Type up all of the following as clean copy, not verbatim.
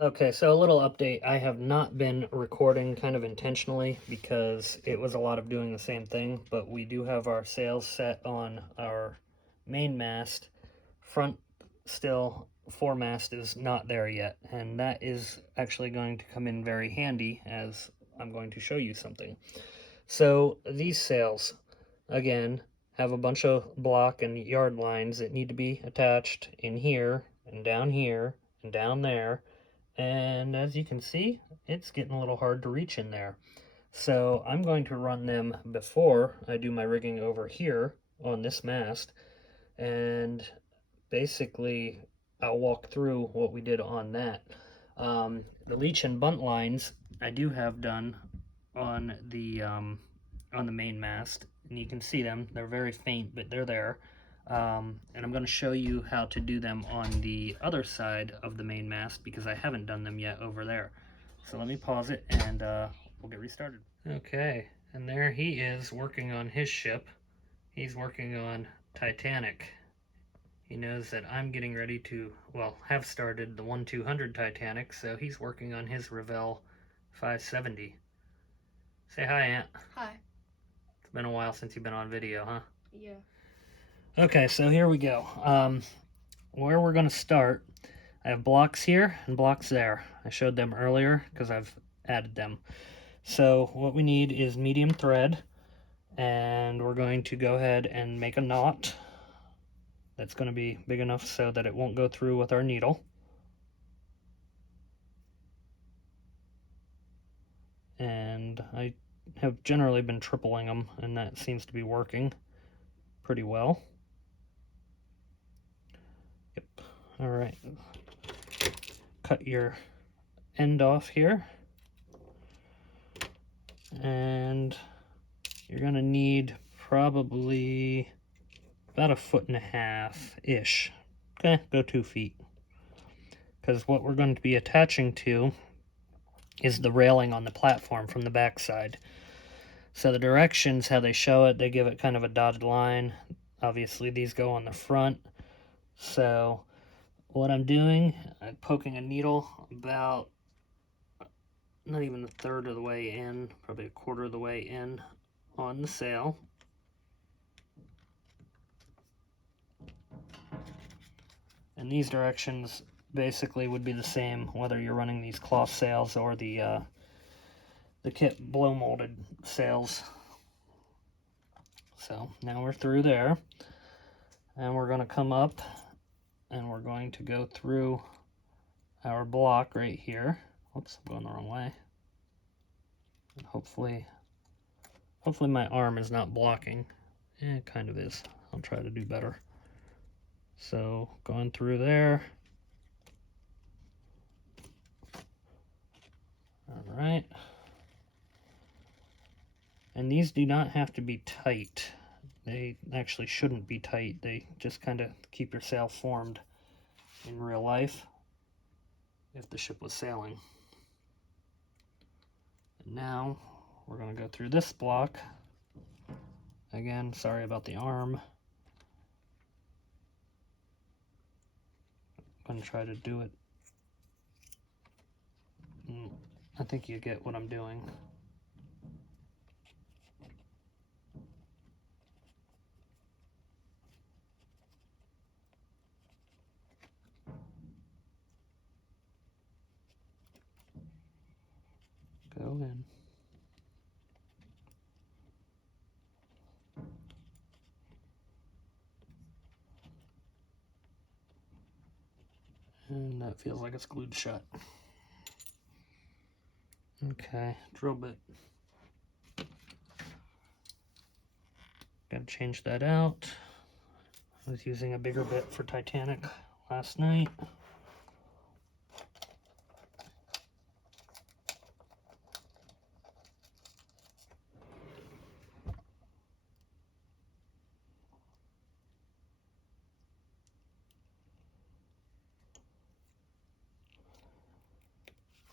Okay, so a little update. I have not been recording kind of intentionally because it was a lot of doing the same thing, but we do have our sails set on our main mast. Front still foremast is not there yet, and that is actually going to come in very handy as I'm going to show you something. So these sails, again, have a bunch of block and yard lines that need to be attached in here and down there, and as you can see, it's getting a little hard to reach in there. So I'm going to run them before I do my rigging over here on this mast, and basically I'll walk through what we did on that. The leech and bunt lines I do have done on the main mast, and you can see them. They're very faint, but they're there. And I'm going to show you how to do them on the other side of the main mast because I haven't done them yet over there. So let me pause it and we'll get restarted. Okay, and there he is working on his ship. He's working on Titanic. He knows that I'm getting ready to, well, have started the 1-200 Titanic, so he's working on his Revell 570. Say hi, Aunt. Hi. It's been a while since you've been on video, huh? Yeah. Okay, so here we go. Where we're going to start, I have blocks here and blocks there. I showed them earlier because I've added them. So what we need is medium thread, and we're going to go ahead and make a knot that's going to be big enough so that it won't go through with our needle. And I have generally been tripling them, and that seems to be working pretty well. Yep. All right. Cut your end off here, and you're gonna need probably about 1.5 ish. Okay, go 2 feet, because what we're going to be attaching to is the railing on the platform from the backside. So the directions, how they show it, they give it kind of a dotted line. Obviously these go on the front. So what I'm doing, I'm poking a needle about not even a third of the way in, probably a quarter of the way in on the sail. And these directions basically would be the same whether you're running these cloth sails or the kit blow molded sails. So now we're through there, and we're going to come up and we're going to go through our block right here. Oops, I'm going the wrong way. And hopefully my arm is not blocking. It kind of is. I'll try to do better. So going through there. All right. And these do not have to be tight. They actually shouldn't be tight. They just kind of keep your sail formed in real life if the ship was sailing. And now we're going to go through this block. Again, sorry about the arm. I'm going to try to do it. I think you get what I'm doing. Go in. And that feels like it's glued shut. Okay, drill bit. Gotta change that out. I was using a bigger bit for Titanic last night.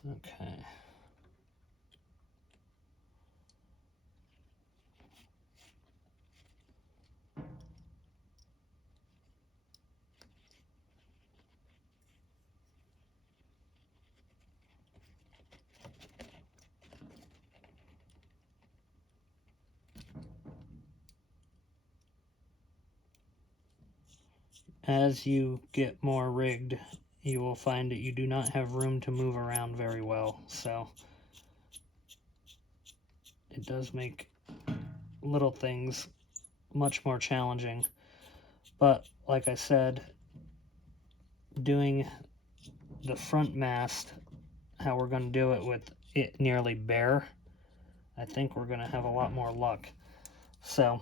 Okay. as you get more rigged, you will find that you do not have room to move around very well. So it does make little things much more challenging. But like I said, doing the front mast, how we're going to do it with it nearly bare, I think we're going to have a lot more luck. So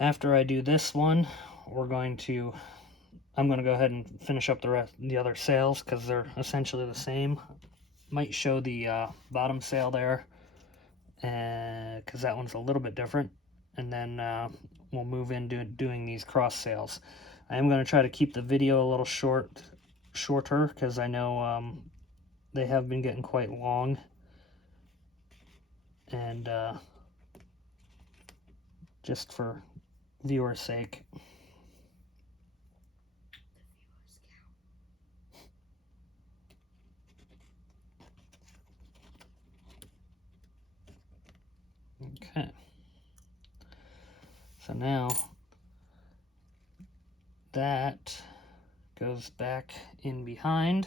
after I do this one, I'm going to go ahead and finish up the other sails, because they're essentially the same. Might show the bottom sail there, because that one's a little bit different, and then we'll move into doing these cross sails. I am going to try to keep the video a little shorter, because I know they have been getting quite long, and just for viewers' sake. Okay, so now that goes back in behind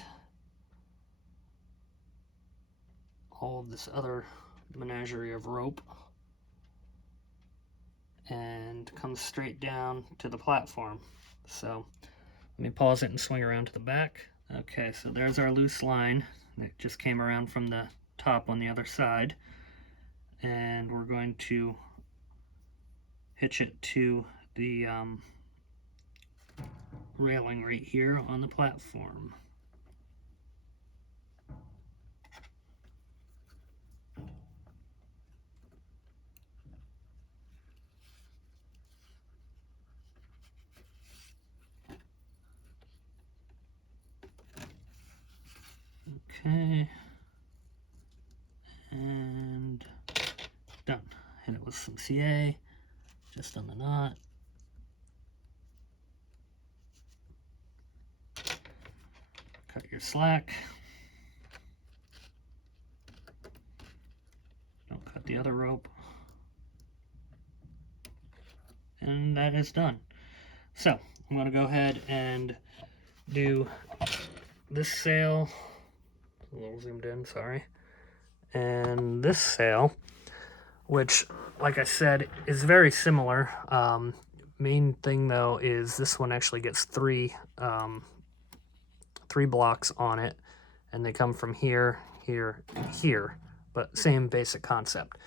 all of this other menagerie of rope and comes straight down to the platform. So let me pause it and swing around to the back. Okay, so there's our loose line that just came around from the top on the other side, and we're going to hitch it to the railing right here on the platform. Okay, and done. Hit it with some CA, just on the knot. Cut your slack. Don't cut the other rope. And that is done. So I'm going to go ahead and do this sail, a little zoomed in, sorry, and this sail, which, like I said, is very similar. Main thing though is this one actually gets three blocks on it, and they come from here, here, and here, but same basic concept.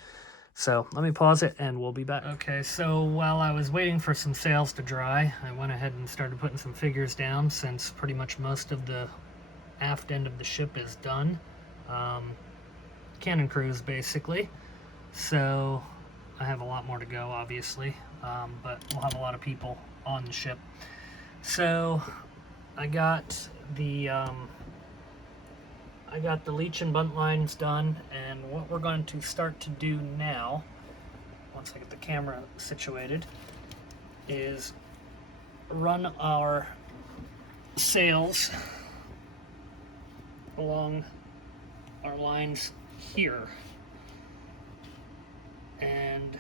So let me pause it and we'll be back. Okay, so while I was waiting for some sails to dry, I went ahead and started putting some figures down, since pretty much most of the aft end of the ship is done. Cannon cruise, basically. So I have a lot more to go, obviously, but we'll have a lot of people on the ship. So I got the leech and bunt lines done, and what we're going to start to do now, once I get the camera situated, is run our sails along our lines here. And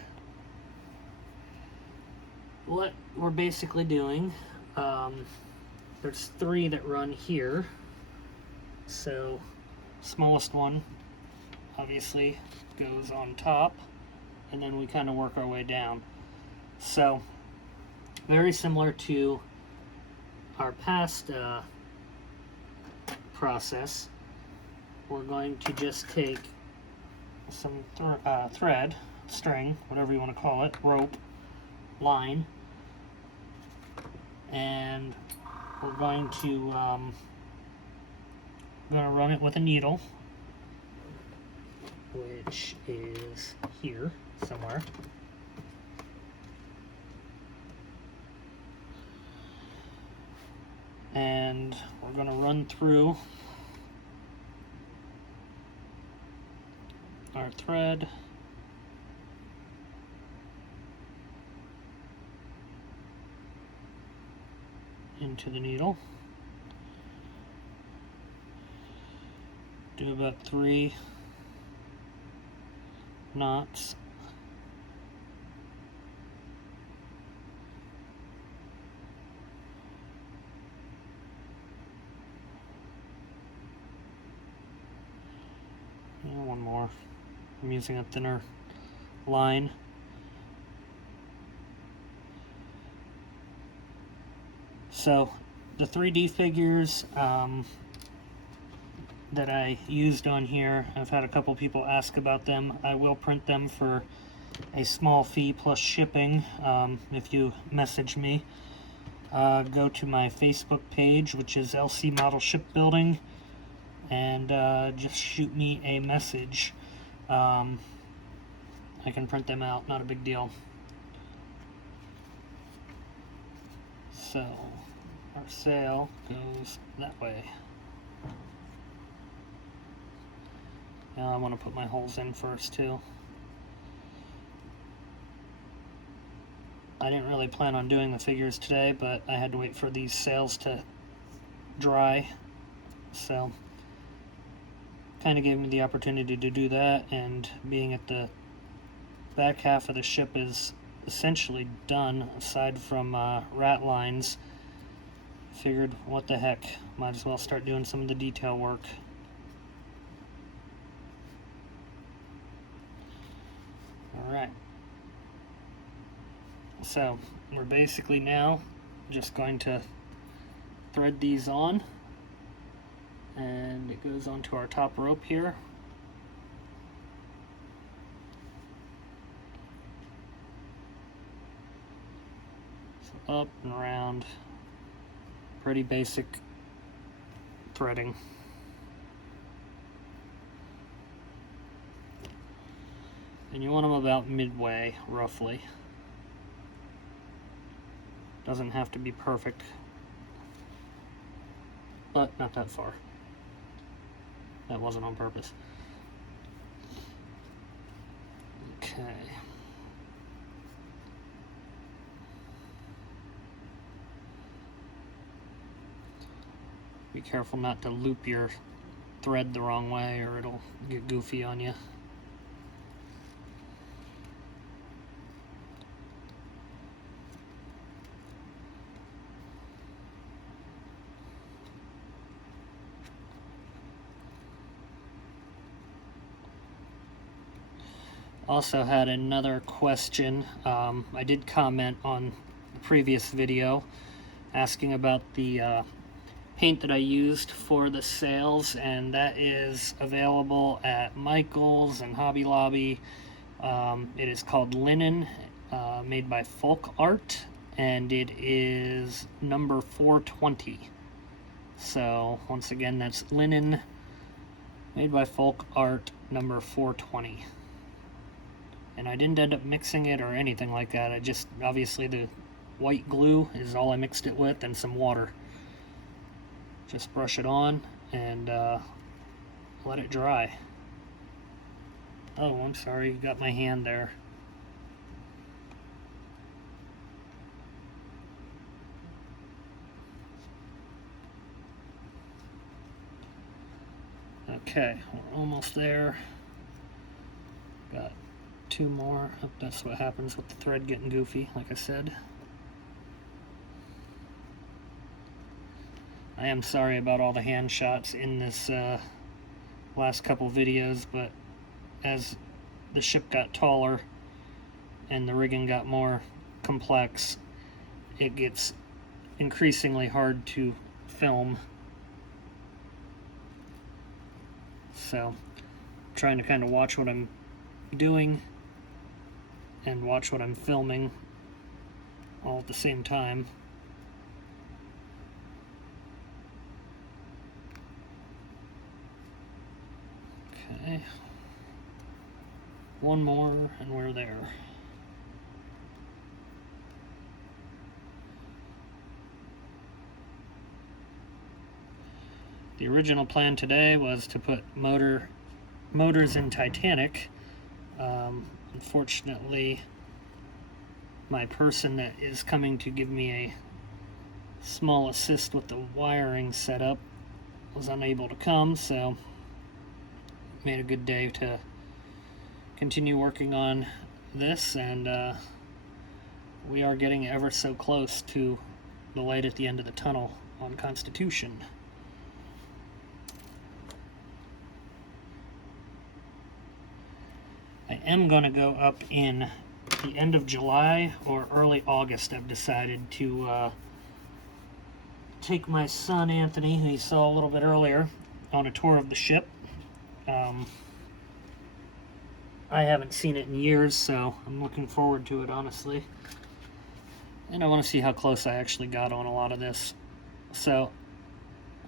what we're basically doing, there's three that run here. So smallest one obviously goes on top, and then we kind of work our way down. So very similar to our past process, we're going to just take some thread, string, whatever you want to call it, rope, line, and we're going to run it with a needle, which is here somewhere. And we're going to run through our thread into the needle. Do about 3 knots. more. I'm using a thinner line. So the 3D figures that I used on here, I've had a couple people ask about them. I will print them for a small fee plus shipping. If you message me, go to my Facebook page, which is LC Model Shipbuilding, and just shoot me a message. I can print them out, not a big deal. So our sail goes that way. Now I want to put my holes in first too. I didn't really plan on doing the figures today, but I had to wait for these sails to dry, so kind of gave me the opportunity to do that, and being at the back half of the ship is essentially done, aside from rat lines, figured what the heck, might as well start doing some of the detail work. Alright, so we're basically now just going to thread these on, and it goes onto our top rope here. So up and around, pretty basic threading. And you want them about midway, roughly. Doesn't have to be perfect, but not that far. That wasn't on purpose. Okay. Be careful not to loop your thread the wrong way, or it'll get goofy on you. Also had another question. I did comment on the previous video asking about the paint that I used for the sails, and that is available at Michael's and Hobby Lobby. It is called Linen, made by Folk Art, and it is number 420. So once again, that's Linen, made by Folk Art, number 420. And I didn't end up mixing it or anything like that. I just, obviously the white glue is all I mixed it with, and some water. Just brush it on and let it dry. Oh, I'm sorry, you got my hand there. Okay, we're almost there. Got two more. Oh, that's what happens with the thread getting goofy, like I said. I am sorry about all the hand shots in this last couple videos, but as the ship got taller and the rigging got more complex, it gets increasingly hard to film. So I'm trying to kind of watch what I'm doing and watch what I'm filming all at the same time. Okay, one more and we're there. The original plan today was to put motors in Titanic. Unfortunately, my person that is coming to give me a small assist with the wiring setup was unable to come, so made a good day to continue working on this, and we are getting ever so close to the light at the end of the tunnel on Constitution. am going to go up in the end of July or early August. I've decided to take my son Anthony, who you saw a little bit earlier, on a tour of the ship. I haven't seen it in years, so I'm looking forward to it, honestly. And I want to see how close I actually got on a lot of this. So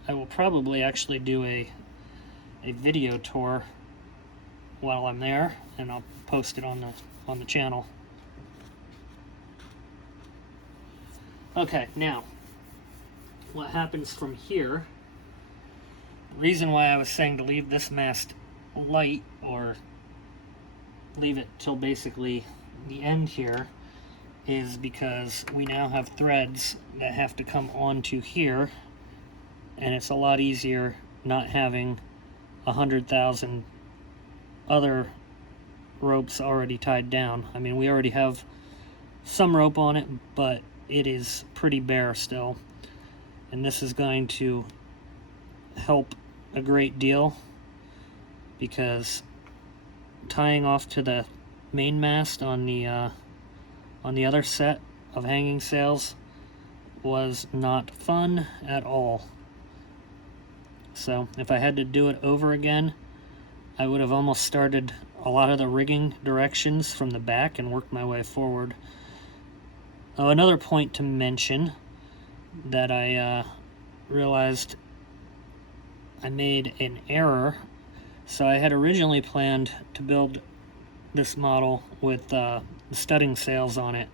I will probably actually do a video tour while I'm there, and I'll post it on the channel. Okay, now what happens from here? The reason why I was saying to leave this mast light, or leave it till basically the end here, is because we now have threads that have to come onto here, and it's a lot easier not having 100,000 other ropes already tied down. I mean, we already have some rope on it, but it is pretty bare still, and this is going to help a great deal, because tying off to the main mast on the other set of hanging sails was not fun at all. So if I had to do it over again, I would have almost started a lot of the rigging directions from the back and worked my way forward. Oh, another point to mention that I realized I made an error. So I had originally planned to build this model with the studding sails on it.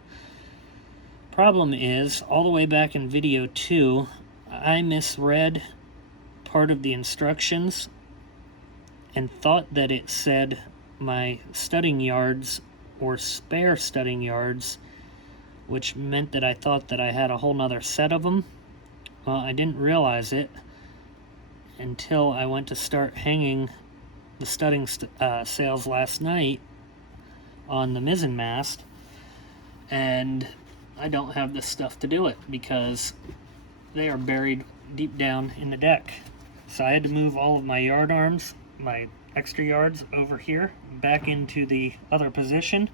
Problem is, all the way back in video 2, I misread part of the instructions and thought that it said my studding yards or spare studding yards, which meant that I thought that I had a whole nother set of them. Well, I didn't realize it until I went to start hanging the studding sails last night on the mizzen mast, and I don't have the stuff to do it because they are buried deep down in the deck. So I had to move all of my yard arms, my extra yards, over here back into the other position,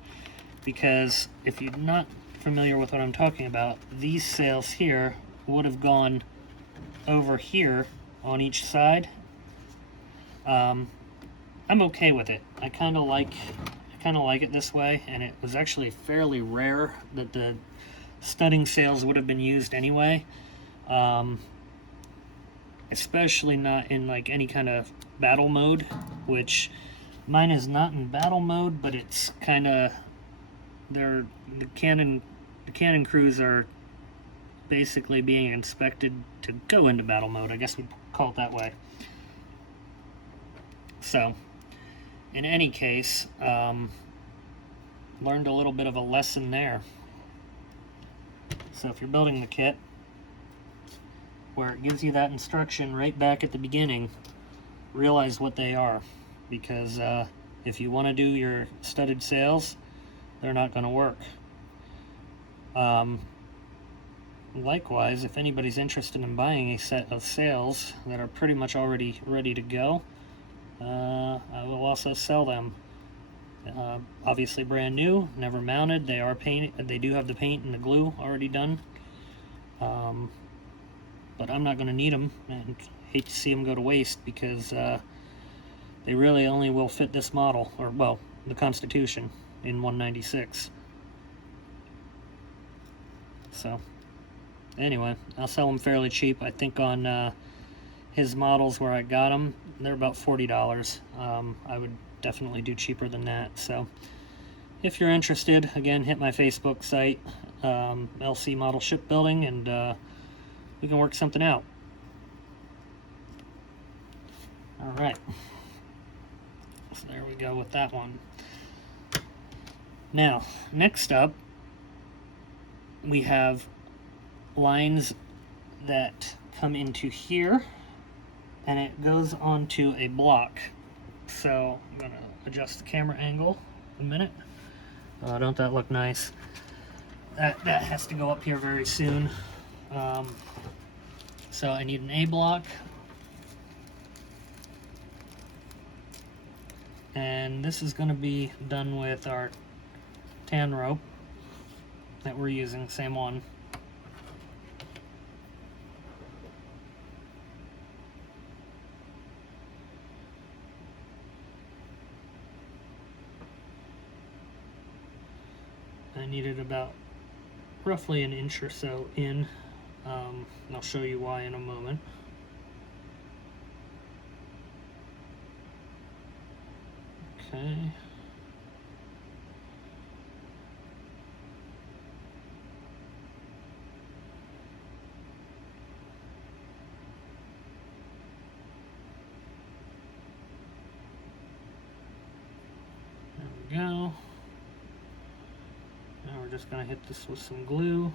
because if you're not familiar with what I'm talking about, these sails here would have gone over here on each side. I'm okay with it. I kind of like it this way, and it was actually fairly rare that the studding sails would have been used anyway, especially not in like any kind of battle mode, which mine is not in battle mode, but it's kind of, the cannon crews are basically being inspected to go into battle mode, I guess we'd call it that way. So in any case, learned a little bit of a lesson there. So if you're building the kit, where it gives you that instruction right back at the beginning, realize what they are, because if you want to do your studded sails, they're not going to work. Likewise, if anybody's interested in buying a set of sails that are pretty much already ready to go, I will also sell them. Obviously brand new, never mounted. They are painted. They do have the paint and the glue already done. But I'm not going to need them, and hate to see them go to waste, because they really only will fit this model, or well, the Constitution in 196. So anyway, I'll sell them fairly cheap. I think on his models where I got them, they're about $40. I would definitely do cheaper than that. So if you're interested, again, hit my Facebook site, LC Model Shipbuilding, and we can work something out. All right, so there we go with that one. Now, next up, we have lines that come into here, and it goes onto a block. So I'm gonna adjust the camera angle a minute. Don't that look nice? That has to go up here very soon. So I need an A block, And this is going to be done with our tan rope that we're using, same one. I needed about roughly an inch or so in. I'll show you why in a moment. Okay. There we go. Now we're just going to hit this with some glue.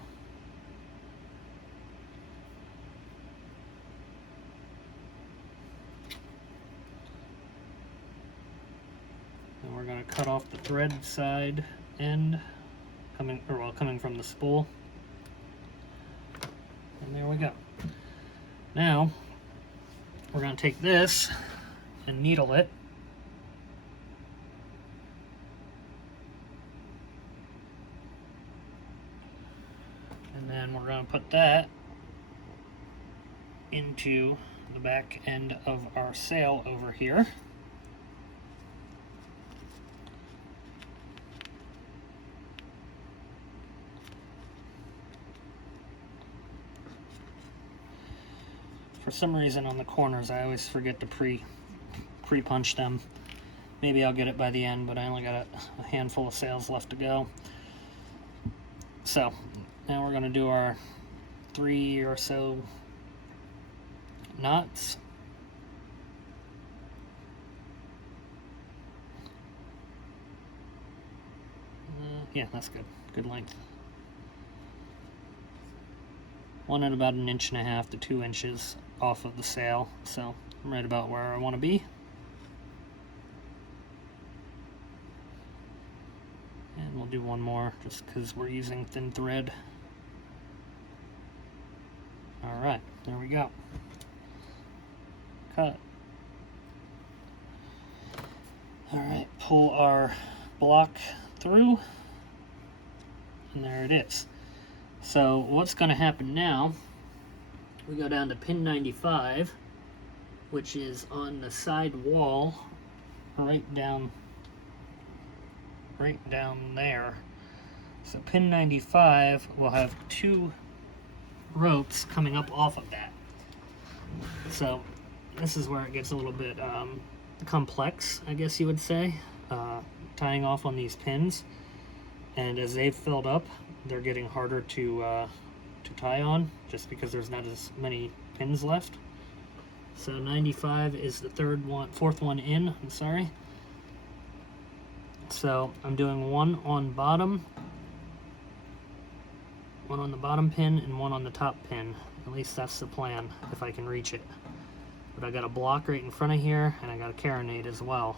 And we're going to cut off the thread side end coming from the spool. And there we go. Now we're going to take this and needle it. And then we're going to put that into the back end of our sail over here. For some reason on the corners I always forget to pre-punch them. Maybe I'll get it by the end, but I only got a handful of sails left to go. So now we're going to do our 3 or so knots. Yeah, that's good. Good length. One at about 1.5 inches to 2 inches off of the sail, so I'm right about where I want to be. And we'll do one more just because we're using thin thread. Alright, there we go. Cut. Alright, pull our block through, and there it is. So what's going to happen now, we go down to pin 95, which is on the side wall, right down there. So pin 95 will have 2 ropes coming up off of that. So this is where it gets a little bit complex, I guess you would say, tying off on these pins. And as they've filled up, they're getting harder to tie on, just because there's not as many pins left. So 95 is the fourth one in, I'm sorry. So I'm doing one on bottom, one on the bottom pin, and one on the top pin. At least that's the plan, if I can reach it. But I got a block right in front of here, and I got a carronade as well.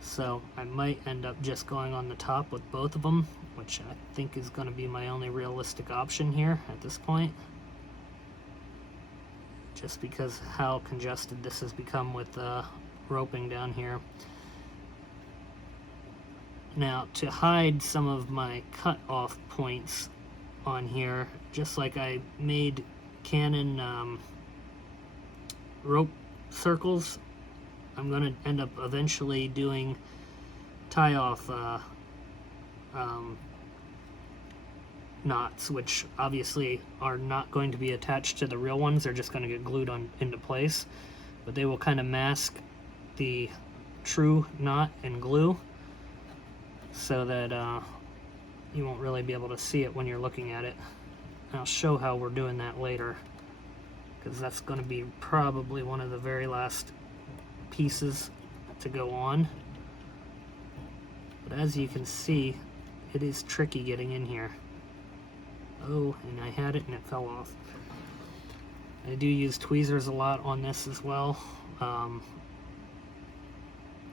So I might end up just going on the top with both of them, which I think is going to be my only realistic option here at this point. Just because how congested this has become with roping down here. Now, to hide some of my cut off points on here, just like I made Canon rope circles, I'm going to end up eventually doing tie-off knots, which obviously are not going to be attached to the real ones. They're just going to get glued into place, but they will kind of mask the true knot and glue so that you won't really be able to see it when you're looking at it. And I'll show how we're doing that later, because that's going to be probably one of the very last pieces to go on. But as you can see, it is tricky getting in here. Oh, and I had it and it fell off. I do use tweezers a lot on this as well, but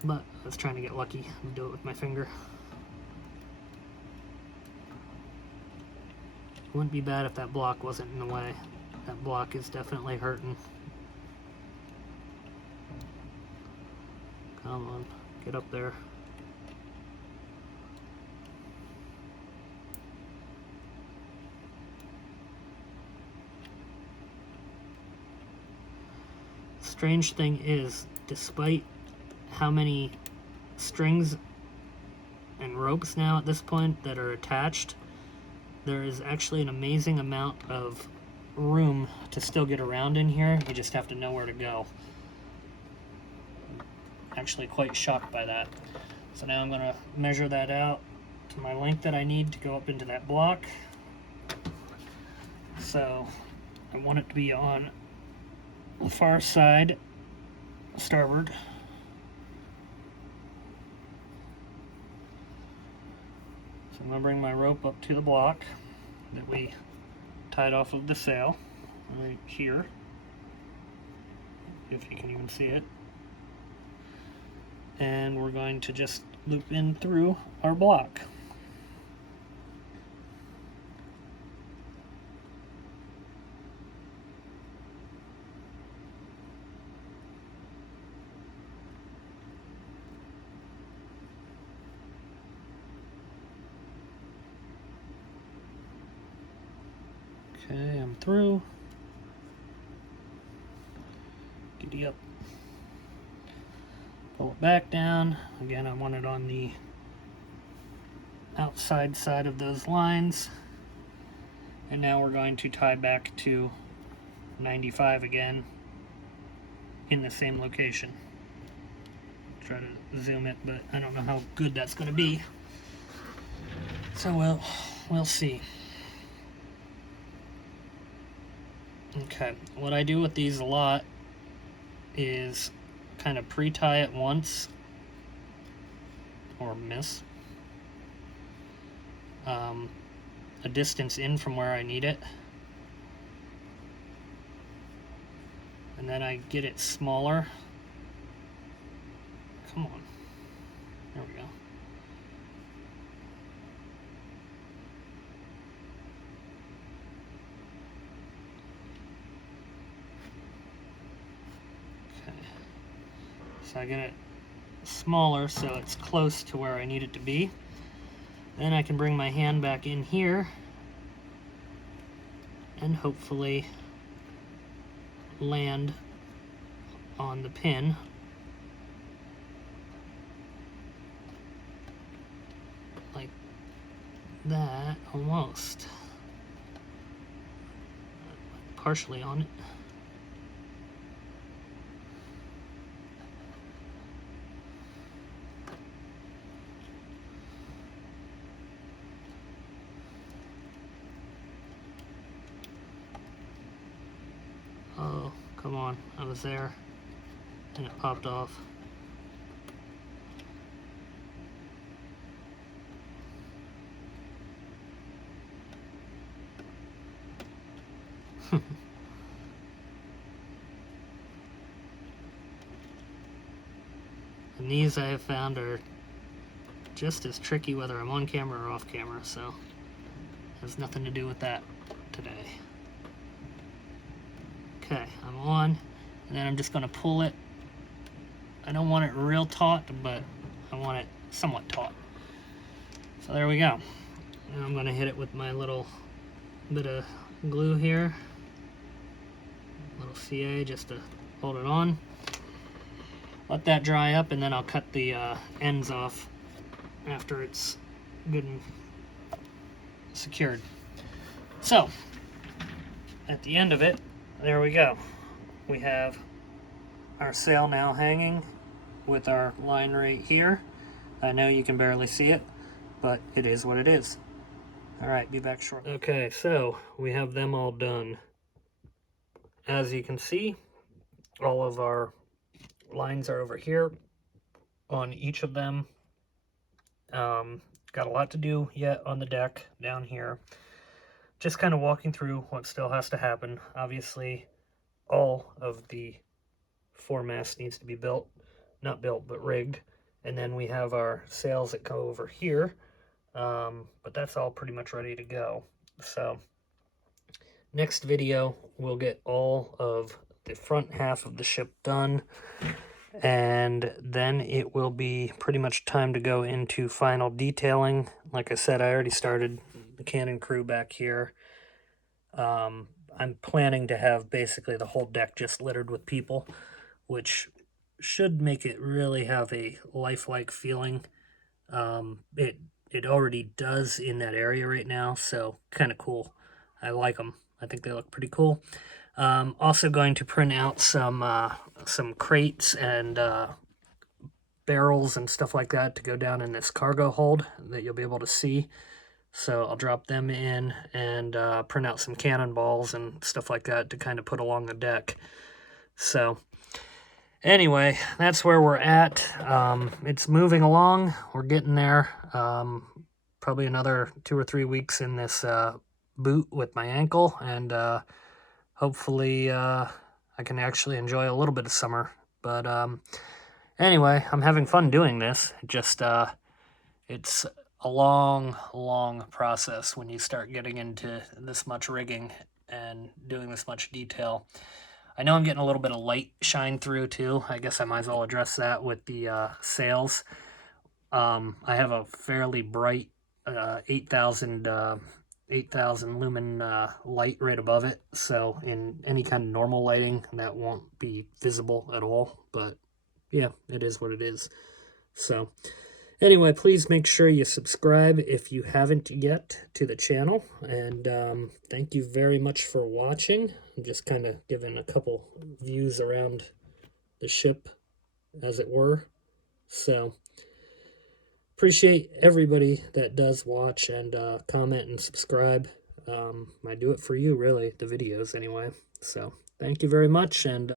I was trying to get lucky and do it with my finger. It wouldn't be bad if that block wasn't in the way. That block is definitely hurting. Come on. Get up there. Strange thing is, despite how many strings and ropes now at this point that are attached, there is actually an amazing amount of room to still get around in here. You just have to know where to go. Actually quite shocked by that. So now I'm going to measure that out to my length that I need to go up into that block. So I want it to be on the far side, starboard. So I'm going to bring my rope up to the block that we tied off of the sail right here, if you can even see it. And we're going to just loop in through our block. Okay, I'm through. Giddy up. Pull it back down. Again, I want it on the outside side of those lines. And now we're going to tie back to 95 again in the same location. Try to zoom it, but I don't know how good that's going to be. So we'll see. Okay, what I do with these a lot is kind of pre-tie it once, or miss, a distance in from where I need it, and then I get it smaller. Come on, there we go. So I get it smaller so it's close to where I need it to be. Then I can bring my hand back in here and hopefully land on the pin. Like that, almost. Partially on it. Oh, come on, I was there, and it popped off. And these I have found are just as tricky whether I'm on camera or off camera, so it has nothing to do with that today. Okay, I'm on, and then I'm just going to pull it. I don't want it real taut, but I want it somewhat taut. So there we go. Now I'm going to hit it with my little bit of glue here, little CA, just to hold it on. Let that dry up, and then I'll cut the ends off after it's good and secured. So at the end of it, there we go. We have our sail now hanging with our line right here. I know you can barely see it, but it is what it is. Alright, be back shortly. Okay, so we have them all done. As you can see, all of our lines are over here on each of them. Got a lot to do yet on the deck down here. Just kind of walking through what still has to happen. Obviously, all of the foremast needs to be built. Not built, but rigged. And then we have our sails that go over here. But that's all pretty much ready to go. So, next video, we'll get all of the front half of the ship done. and then it will be pretty much time to go into final detailing. Like I said, I already started the cannon crew back here. I'm planning to have basically the whole deck just littered with people, which should make it really have a lifelike feeling. It already does in that area right now, so kind of cool. I like them. I think they look pretty cool. Also going to print out some crates and barrels and stuff like that to go down in this cargo hold that you'll be able to see. So I'll drop them in and print out some cannonballs and stuff like that to kind of put along the deck. So anyway, that's where we're at. It's moving along. We're getting there. Probably another 2 or 3 weeks in this boot with my ankle, and hopefully I can actually enjoy a little bit of summer. But anyway, I'm having fun doing this. Just it's a long process when you start getting into this much rigging and doing this much detail. I know I'm getting a little bit of light shine through too. I guess I might as well address that with the sails. I have a fairly bright 8,000 lumen light right above it, so in any kind of normal lighting that won't be visible at all, but yeah, it is what it is. So anyway, please make sure you subscribe if you haven't yet to the channel, and thank you very much for watching. I'm just kind of giving a couple views around the ship, as it were. So appreciate everybody that does watch and comment and subscribe. I do it for you, really, the videos anyway. So thank you very much, and